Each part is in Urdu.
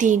3,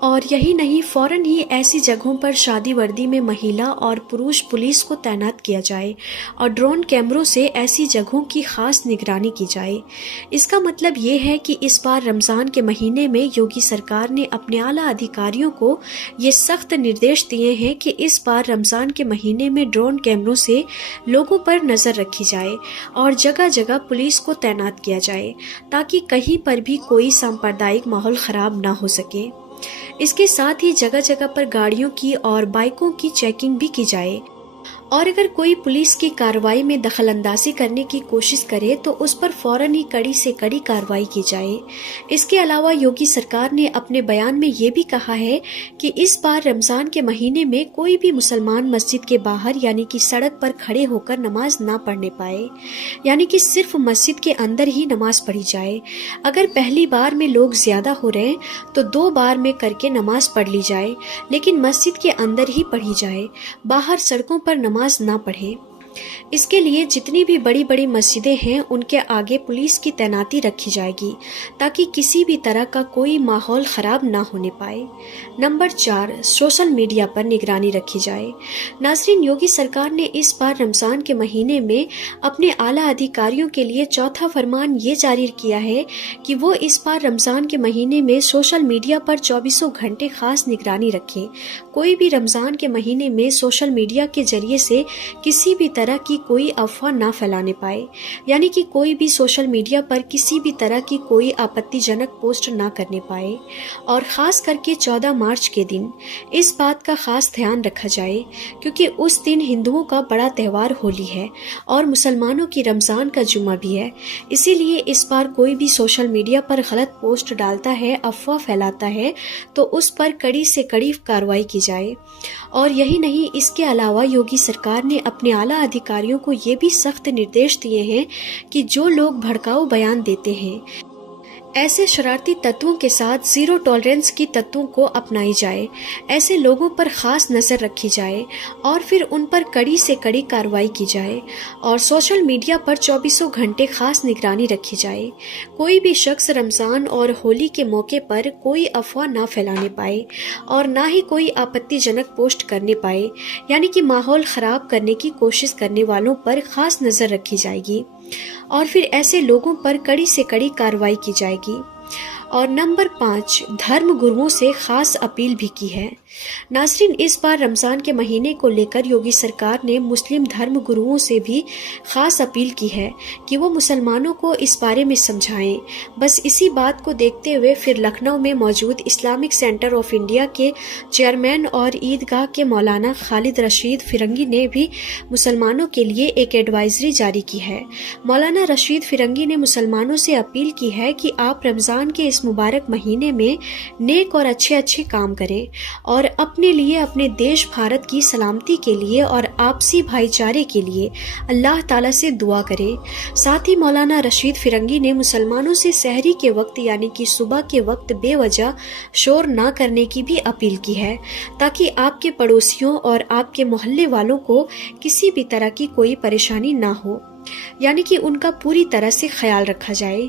اور یہی نہیں، فوراً ہی ایسی جگہوں پر شادی وردی میں مہیلا اور پروش پولیس کو تعینات کیا جائے اور ڈرون کیمروں سے ایسی جگہوں کی خاص نگرانی کی جائے۔ اس کا مطلب یہ ہے کہ اس بار رمضان کے مہینے میں یوگی سرکار نے اپنے اعلیٰ ادھیکاریوں کو یہ سخت نردیش دیے ہیں کہ اس بار رمضان کے مہینے میں ڈرون کیمروں سے لوگوں پر نظر رکھی جائے اور جگہ جگہ پولیس کو تعینات کیا جائے تاکہ کہیں پر بھی کوئی سامپردائک ماحول خراب نہ ہو سکے۔ اس کے ساتھ ہی جگہ جگہ پر گاڑیوں کی اور بائکوں کی چیکنگ بھی کی جائے، اور اگر کوئی پولیس کی کارروائی میں دخل اندازی کرنے کی کوشش کرے تو اس پر فوراً ہی کڑی سے کڑی کارروائی کی جائے۔ اس کے علاوہ یوگی سرکار نے اپنے بیان میں یہ بھی کہا ہے کہ اس بار رمضان کے مہینے میں کوئی بھی مسلمان مسجد کے باہر یعنی کہ سڑک پر کھڑے ہو کر نماز نہ پڑھنے پائے، یعنی کہ صرف مسجد کے اندر ہی نماز پڑھی جائے۔ اگر پہلی بار میں لوگ زیادہ ہو رہے ہیں تو 2 بار میں کر کے نماز پڑھ لی جائے، لیکن مسجد کے اندر ہی پڑھی جائے، باہر سڑکوں پر نماز نہ پڑھے۔ اس کے لیے جتنی بھی بڑی بڑی مسجدیں ہیں ان کے آگے پولیس کی تعیناتی رکھی جائے گی تاکہ کسی بھی طرح کا کوئی ماحول خراب نہ ہونے پائے۔ نمبر 4، سوشل میڈیا پر نگرانی رکھی جائے۔ ناظرین، یوگی سرکار نے اس بار رمضان کے مہینے میں اپنے اعلیٰ ادھیکاریوں کے لیے چوتھا فرمان یہ جاری کیا ہے کہ وہ اس بار رمضان کے مہینے میں سوشل میڈیا پر 24 گھنٹے خاص نگرانی رکھیں۔ کوئی بھی رمضان کے مہینے میں سوشل میڈیا کے ذریعے سے کسی بھی طرح کی کوئی افواہ نہ پھیلانے پائے، یعنی کہ کوئی بھی سوشل میڈیا پر کسی بھی طرح کی کوئی آپتی جنک پوسٹ نہ کرنے پائے، اور خاص کر کے 14 مارچ کے دن اس بات کا خاص دھیان رکھا جائے کیونکہ اس دن ہندوؤں کا بڑا تہوار ہولی ہے اور مسلمانوں کی رمضان کا جمعہ بھی ہے۔ اسی لیے اس بار کوئی بھی سوشل میڈیا پر غلط پوسٹ ڈالتا ہے، افواہ پھیلاتا ہے تو اس پر کڑی سے کڑی کارروائی کی جائے۔ اور یہی نہیں، اس کے علاوہ یوگی سرکار نے اپنے اعلیٰ ادھیکاریوں کو یہ بھی سخت نردیش دیے ہیں کہ جو لوگ بھڑکاؤ بیان دیتے ہیں، ایسے شرارتی تتووں کے ساتھ زیرو ٹالرنس کی تتووں کو اپنائی جائے، ایسے لوگوں پر خاص نظر رکھی جائے اور پھر ان پر کڑی سے کڑی کارروائی کی جائے، اور سوشل میڈیا پر 24 گھنٹے خاص نگرانی رکھی جائے۔ کوئی بھی شخص رمضان اور ہولی کے موقع پر کوئی افواہ نہ پھیلانے پائے اور نہ ہی کوئی آپتی جنک پوسٹ کرنے پائے، یعنی کہ ماحول خراب کرنے کی کوشش کرنے والوں پر خاص نظر رکھی جائے گی اور پھر ایسے لوگوں پر کڑی سے کڑی کارروائی کی جائے گی۔ اور نمبر 5، دھرم گروؤں سے خاص اپیل بھی کی ہے۔ ناظرین، اس بار رمضان کے مہینے کو لے کر یوگی سرکار نے مسلم دھرم گروؤں سے بھی خاص اپیل کی ہے کہ وہ مسلمانوں کو اس بارے میں سمجھائیں۔ بس اسی بات کو دیکھتے ہوئے پھر لکھنؤ میں موجود اسلامک سینٹر آف انڈیا کے چیئرمین اور عیدگاہ کے مولانا خالد رشید فرنگی نے بھی مسلمانوں کے لیے ایک ایڈوائزری جاری کی ہے۔ مولانا رشید فرنگی نے مسلمانوں سے اپیل کی ہے کہ آپ رمضان کے اس مبارک مہینے میں نیک اور اچھے کام کریں اور اپنے لیے، اپنے دیش بھارت کی سلامتی کے لیے اور آپسی بھائی چارے کے لیے اللہ تعالیٰ سے دعا کریں۔ ساتھ ہی مولانا رشید فرنگی نے مسلمانوں سے سحری کے وقت یعنی کہ صبح کے وقت بے وجہ شور نہ کرنے کی بھی اپیل کی ہے تاکہ آپ کے پڑوسیوں اور آپ کے محلے والوں کو کسی بھی طرح کی کوئی پریشانی نہ ہو، یعنی کہ ان کا پوری طرح سے خیال رکھا جائے۔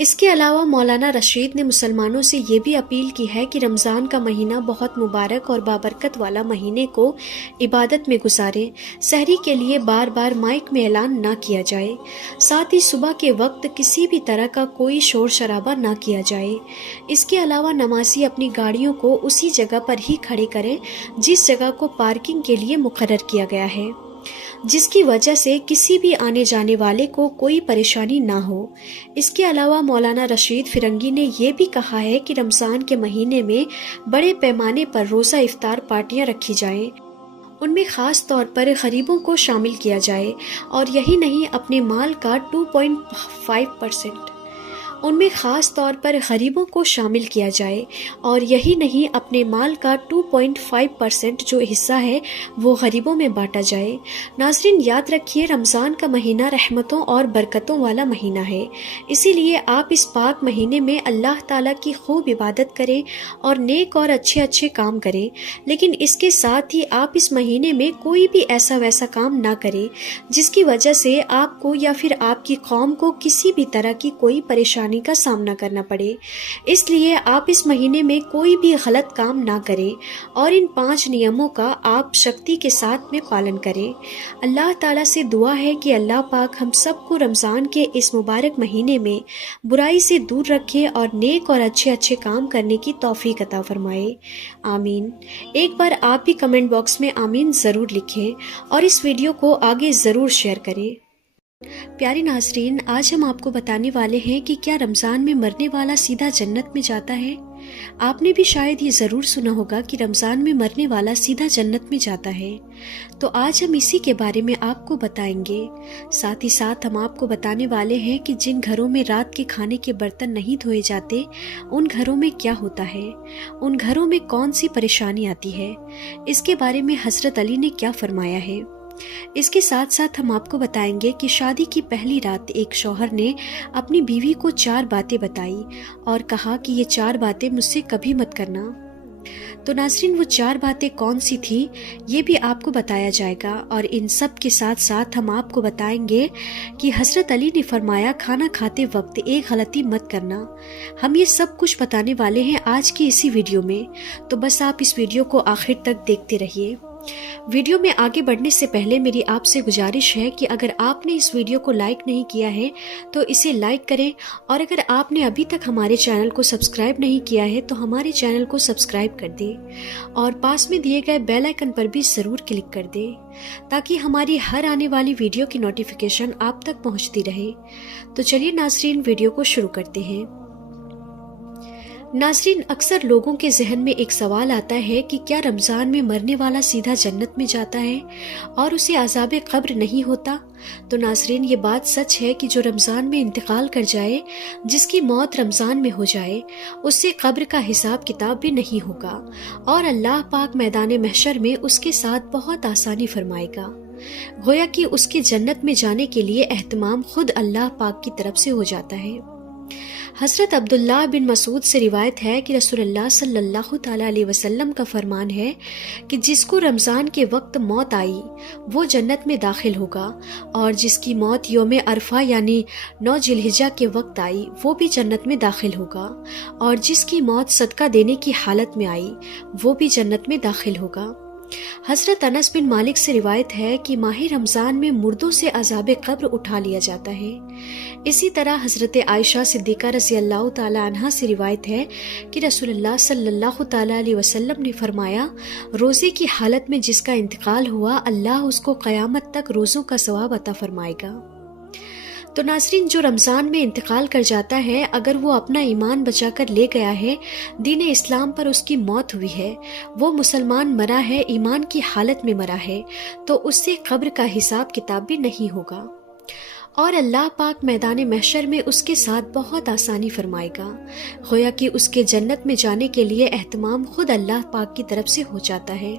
اس کے علاوہ مولانا رشید نے مسلمانوں سے یہ بھی اپیل کی ہے کہ رمضان کا مہینہ بہت مبارک اور بابرکت والا مہینے کو عبادت میں گزاریں۔ سحری کے لیے بار بار مائک میں اعلان نہ کیا جائے، ساتھ ہی صبح کے وقت کسی بھی طرح کا کوئی شور شرابہ نہ کیا جائے۔ اس کے علاوہ نمازی اپنی گاڑیوں کو اسی جگہ پر ہی کھڑے کریں جس جگہ کو پارکنگ کے لیے مقرر کیا گیا ہے، جس کی وجہ سے کسی بھی آنے جانے والے کو کوئی پریشانی نہ ہو۔ اس کے علاوہ مولانا رشید فرنگی نے یہ بھی کہا ہے کہ رمضان کے مہینے میں بڑے پیمانے پر روزہ افطار پارٹیاں رکھی جائیں، ان میں خاص طور پر غریبوں کو شامل کیا جائے، اور یہی نہیں، اپنے مال کا 2.5% ان میں خاص طور پر غریبوں کو شامل کیا جائے، اور یہی نہیں، اپنے مال کا 2.5% جو حصہ ہے وہ غریبوں میں بانٹا جائے۔ ناظرین، یاد رکھیے، رمضان کا مہینہ رحمتوں اور برکتوں والا مہینہ ہے، اسی لیے آپ اس پاک مہینے میں اللہ تعالیٰ کی خوب عبادت کریں اور نیک اور اچھے کام کریں، لیکن اس کے ساتھ ہی آپ اس مہینے میں کوئی بھی ایسا ویسا کام نہ کریں جس کی وجہ سے آپ کو یا پھر آپ کی قوم کو کسی بھی طرح کی کوئی پریشانی پریشانی کا سامنا کرنا پڑے، اس لیے آپ اس مہینے میں کوئی بھی غلط کام نہ کریں اور ان 5 نیموں کا آپ شکتی کے ساتھ میں پالن کریں۔ اللہ تعالیٰ سے دعا ہے کہ اللہ پاک ہم سب کو رمضان کے اس مبارک مہینے میں برائی سے دور رکھے اور نیک اور اچھے کام کرنے کی توفیق عطا فرمائے، آمین۔ ایک بار آپ بھی کمنٹ باکس میں آمین ضرور لکھیں اور اس ویڈیو کو آگے ضرور شیئر کریں۔ پیارے ناظرین، آج ہم آپ کو بتانے والے ہیں کہ کیا رمضان میں مرنے والا سیدھا جنت میں جاتا ہے؟ آپ نے بھی شاید یہ ضرور سنا ہوگا کہ رمضان میں مرنے والا سیدھا جنت میں جاتا ہے، تو آج ہم اسی کے بارے میں آپ کو بتائیں گے۔ ساتھ ہی ساتھ ہم آپ کو بتانے والے ہیں کہ جن گھروں میں رات کے کھانے کے برتن نہیں دھوئے جاتے، ان گھروں میں کیا ہوتا ہے، ان گھروں میں کون سی پریشانی آتی ہے، اس کے بارے میں حضرت علی نے کیا فرمایا ہے۔ اس کے ساتھ ساتھ ہم آپ کو بتائیں گے کہ شادی کی پہلی رات ایک شوہر نے اپنی بیوی کو 4 باتیں بتائی اور کہا کہ یہ 4 باتیں مجھ سے کبھی مت کرنا۔ تو ناظرین، وہ 4 باتیں کون سی تھی یہ بھی آپ کو بتایا جائے گا، اور ان سب کے ساتھ ساتھ ہم آپ کو بتائیں گے کہ حضرت علی نے فرمایا کھانا کھاتے وقت ایک غلطی مت کرنا۔ ہم یہ سب کچھ بتانے والے ہیں آج کی اسی ویڈیو میں، تو بس آپ اس ویڈیو کو آخر تک دیکھتے رہیے۔ ویڈیو میں آگے بڑھنے سے پہلے میری آپ سے گزارش ہے کہ اگر آپ نے اس ویڈیو کو لائک نہیں کیا ہے تو اسے لائک کریں، اور اگر آپ نے ابھی تک ہمارے چینل کو سبسکرائب نہیں کیا ہے تو ہمارے چینل کو سبسکرائب کر دیں اور پاس میں دیے گئے بیل آئیکن پر بھی ضرور کلک کر دیں تاکہ ہماری ہر آنے والی ویڈیو کی نوٹیفیکیشن آپ تک پہنچتی رہے۔ تو چلیے ناظرین، ویڈیو کو شروع کرتے ہیں۔ ناظرین، اکثر لوگوں کے ذہن میں ایک سوال آتا ہے کہ کیا رمضان میں مرنے والا سیدھا جنت میں جاتا ہے اور اسے عذاب قبر نہیں ہوتا؟ تو ناظرین، یہ بات سچ ہے کہ جو رمضان میں انتقال کر جائے، جس کی موت رمضان میں ہو جائے، اس سے قبر کا حساب کتاب بھی نہیں ہوگا اور اللہ پاک میدان محشر میں اس کے ساتھ بہت آسانی فرمائے گا، گویا کہ اس کے جنت میں جانے کے لیے اہتمام خود اللہ پاک کی طرف سے ہو جاتا ہے۔ حضرت عبداللہ بن مسعود سے روایت ہے کہ رسول اللہ صلی اللہ تعالیٰ علیہ وسلم کا فرمان ہے کہ جس کو رمضان کے وقت موت آئی وہ جنت میں داخل ہوگا، اور جس کی موت یوم عرفہ یعنی 9 ذی الحجہ کے وقت آئی وہ بھی جنت میں داخل ہوگا، اور جس کی موت صدقہ دینے کی حالت میں آئی وہ بھی جنت میں داخل ہوگا۔ حضرت انس بن مالک سے روایت ہے کہ ماہ رمضان میں مردوں سے عذاب قبر اٹھا لیا جاتا ہے۔ اسی طرح حضرت عائشہ صدیقہ رضی اللہ تعالی عنہا سے روایت ہے کہ رسول اللہ صلی اللہ تعالی علیہ وسلم نے فرمایا، روزے کی حالت میں جس کا انتقال ہوا اللہ اس کو قیامت تک روزوں کا ثواب عطا فرمائے گا۔ تو ناظرین، جو رمضان میں انتقال کر جاتا ہے، اگر وہ اپنا ایمان بچا کر لے گیا ہے، دین اسلام پر اس کی موت ہوئی ہے، وہ مسلمان مرا ہے، ایمان کی حالت میں مرا ہے، تو اس سے قبر کا حساب کتاب بھی نہیں ہوگا اور اللہ پاک میدان محشر میں اس کے ساتھ بہت آسانی فرمائے گا، گویا کہ اس کے جنت میں جانے کے لیے اہتمام خود اللہ پاک کی طرف سے ہو جاتا ہے۔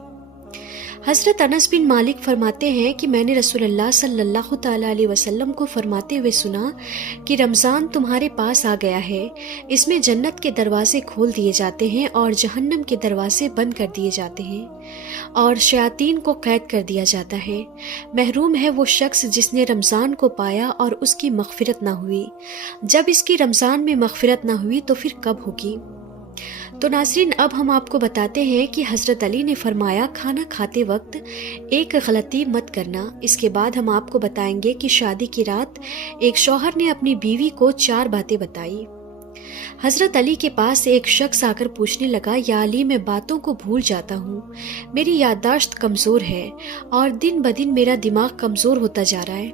حضرت انس بن مالک فرماتے ہیں کہ میں نے رسول اللہ صلی اللہ تعالیٰ علیہ وسلم کو فرماتے ہوئے سنا کہ رمضان تمہارے پاس آ گیا ہے، اس میں جنت کے دروازے کھول دیے جاتے ہیں اور جہنم کے دروازے بند کر دیے جاتے ہیں اور شیاطین کو قید کر دیا جاتا ہے۔ محروم ہے وہ شخص جس نے رمضان کو پایا اور اس کی مغفرت نہ ہوئی۔ جب اس کی رمضان میں مغفرت نہ ہوئی تو پھر کب ہوگی؟ تو ناظرین، اب ہم آپ کو بتاتے ہیں کہ حضرت علی نے فرمایا کھانا کھاتے وقت ایک غلطی مت کرنا۔ اس کے بعد ہم آپ کو بتائیں گے کہ شادی کی رات ایک شوہر نے اپنی بیوی کو 4 باتیں بتائی۔ حضرت علی کے پاس ایک شخص آ کر پوچھنے لگا، یا علی، میں باتوں کو بھول جاتا ہوں، میری یادداشت کمزور ہے اور دن بدن میرا دماغ کمزور ہوتا جا رہا ہے۔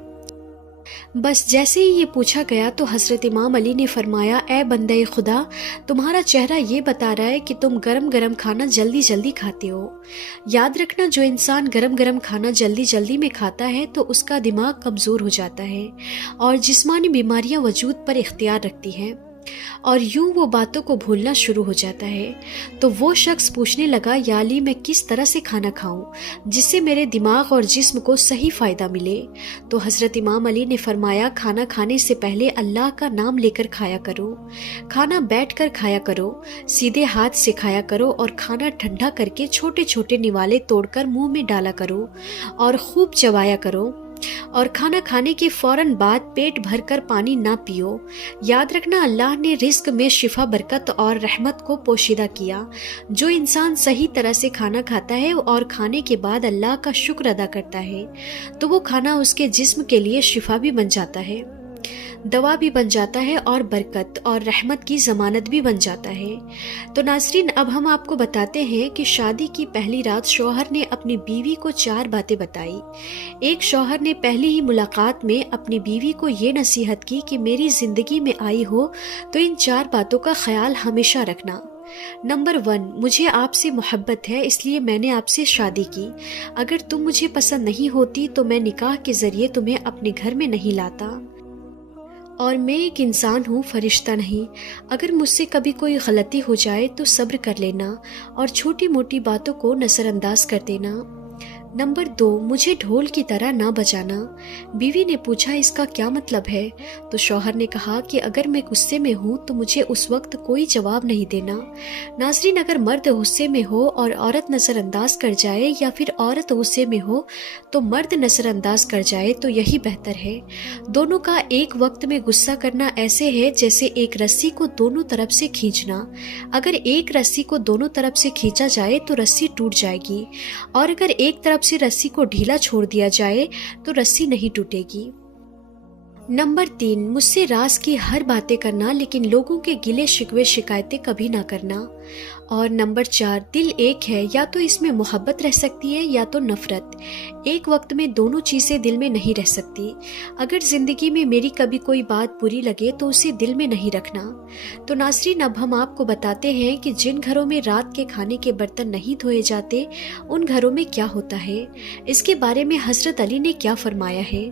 بس جیسے ہی یہ پوچھا گیا تو حضرت امام علی نے فرمایا، اے بندے خدا، تمہارا چہرہ یہ بتا رہا ہے کہ تم گرم گرم کھانا جلدی جلدی کھاتے ہو۔ یاد رکھنا، جو انسان گرم گرم کھانا جلدی جلدی میں کھاتا ہے تو اس کا دماغ کمزور ہو جاتا ہے اور جسمانی بیماریاں وجود پر اختیار رکھتی ہیں، اور یوں وہ باتوں کو بھولنا شروع ہو جاتا ہے۔ تو وہ شخص پوچھنے لگا، یا علی، میں کس طرح سے کھانا کھاؤں جس سے میرے دماغ اور جسم کو صحیح فائدہ ملے؟ تو حضرت امام علی نے فرمایا، کھانا کھانے سے پہلے اللہ کا نام لے کر کھایا کرو، کھانا بیٹھ کر کھایا کرو، سیدھے ہاتھ سے کھایا کرو، اور کھانا ٹھنڈا کر کے چھوٹے چھوٹے نوالے توڑ کر منہ میں ڈالا کرو اور خوب چبایا کرو۔ اور کھانا کھانے کے فوراً بعد پیٹ بھر کر پانی نہ پیو۔ یاد رکھنا اللہ نے رزق میں شفا، برکت اور رحمت کو پوشیدہ کیا۔ جو انسان صحیح طرح سے کھانا کھاتا ہے اور کھانے کے بعد اللہ کا شکر ادا کرتا ہے تو وہ کھانا اس کے جسم کے لیے شفا بھی بن جاتا ہے، دوا بھی بن جاتا ہے اور برکت اور رحمت کی ضمانت بھی بن جاتا ہے۔ تو ناظرین، اب ہم آپ کو بتاتے ہیں کہ شادی کی پہلی رات شوہر نے اپنی بیوی کو 4 باتیں بتائی۔ ایک شوہر نے پہلی ہی ملاقات میں اپنی بیوی کو یہ نصیحت کی کہ میری زندگی میں آئی ہو تو ان 4 باتوں کا خیال ہمیشہ رکھنا۔ نمبر 1، مجھے آپ سے محبت ہے اس لیے میں نے آپ سے شادی کی۔ اگر تم مجھے پسند نہیں ہوتی تو میں نکاح کے ذریعے تمہیں اپنے گھر میں نہیں لاتا، اور میں ایک انسان ہوں، فرشتہ نہیں۔ اگر مجھ سے کبھی کوئی غلطی ہو جائے تو صبر کر لینا اور چھوٹی موٹی باتوں کو نظر انداز کر دینا۔ نمبر 2، مجھے ڈھول کی طرح نہ بجانا۔ بیوی نے پوچھا اس کا کیا مطلب ہے؟ تو شوہر نے کہا کہ اگر میں غصے میں ہوں تو مجھے اس وقت کوئی جواب نہیں دینا۔ ناظرین، اگر مرد غصے میں ہو اور عورت نظر انداز کر جائے یا پھر عورت غصے میں ہو تو مرد نظر انداز کر جائے تو یہی بہتر ہے۔ دونوں کا ایک وقت میں غصہ کرنا ایسے ہے جیسے ایک رسی کو دونوں طرف سے کھینچنا۔ اگر ایک رسی کو دونوں طرف سے کھینچا جائے تو رسی ٹوٹ جائے گی، اور اگر ایک طرف سے رسی کو ڈھیلا چھوڑ دیا جائے تو رسی نہیں ٹوٹے گی۔ نمبر 3، مجھ سے راز کی ہر باتیں کرنا لیکن لوگوں کے گلے شکوے شکایتیں کبھی نہ کرنا۔ اور نمبر 4، دل ایک ہے، یا تو اس میں محبت رہ سکتی ہے یا تو نفرت۔ ایک وقت میں دونوں چیزیں دل میں نہیں رہ سکتی۔ اگر زندگی میں میری کبھی کوئی بات بری لگے تو اسے دل میں نہیں رکھنا۔ تو ناظرین، اب ہم آپ کو بتاتے ہیں کہ جن گھروں میں رات کے کھانے کے برتن نہیں دھوئے جاتے ان گھروں میں کیا ہوتا ہے، اس کے بارے میں حضرت علی نے کیا فرمایا ہے۔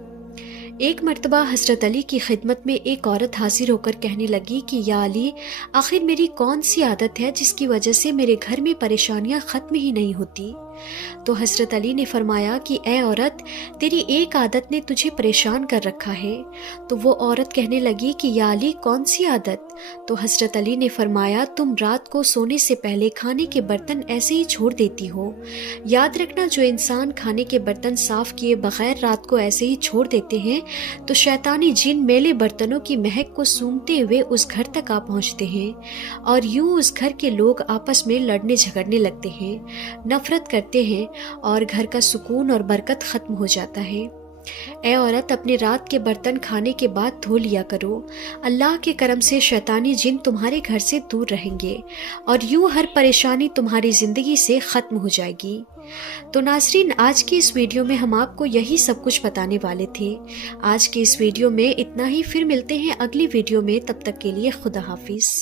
ایک مرتبہ حضرت علی کی خدمت میں ایک عورت حاضر ہو کر کہنے لگی کہ یا علی، آخر میری کون سی عادت ہے جس کی وجہ سے میرے گھر میں پریشانیاں ختم ہی نہیں ہوتی؟ تو حضرت علی نے فرمایا کہ اے عورت، تیری ایک عادت نے تجھے پریشان کر رکھا ہے۔ تو وہ عورت کہنے لگی کہ یا علی، کون سی عادت؟ تو حضرت علی نے فرمایا، تم رات کو سونے سے پہلے کھانے کے برتن ایسے ہی چھوڑ دیتی ہو۔ یاد رکھنا، جو انسان کھانے کے برتن صاف کیے بغیر رات کو ایسے ہی چھوڑ دیتے ہیں تو شیطانی جن میلے برتنوں کی مہک کو سونگھتے ہوئے اس گھر تک آ پہنچتے ہیں، اور یوں اس گھر کے لوگ آپس میں لڑنے جھگڑنے لگتے ہیں، نفرت کرتے ہیں، اور گھر کا سکون اور برکت ختم ہو جاتا ہے۔ اے عورت، اپنے رات کے برتن کھانے کے بعد دھو لیا کرو۔ اللہ کے کرم سے شیطانی جن تمہارے گھر سے دور رہیں گے اور یوں ہر پریشانی تمہاری زندگی سے ختم ہو جائے گی۔ تو ناظرین، آج کی اس ویڈیو میں ہم آپ کو یہی سب کچھ بتانے والے تھے۔ آج کی اس ویڈیو میں اتنا ہی، پھر ملتے ہیں اگلی ویڈیو میں، تب تک کے لیے خدا حافظ۔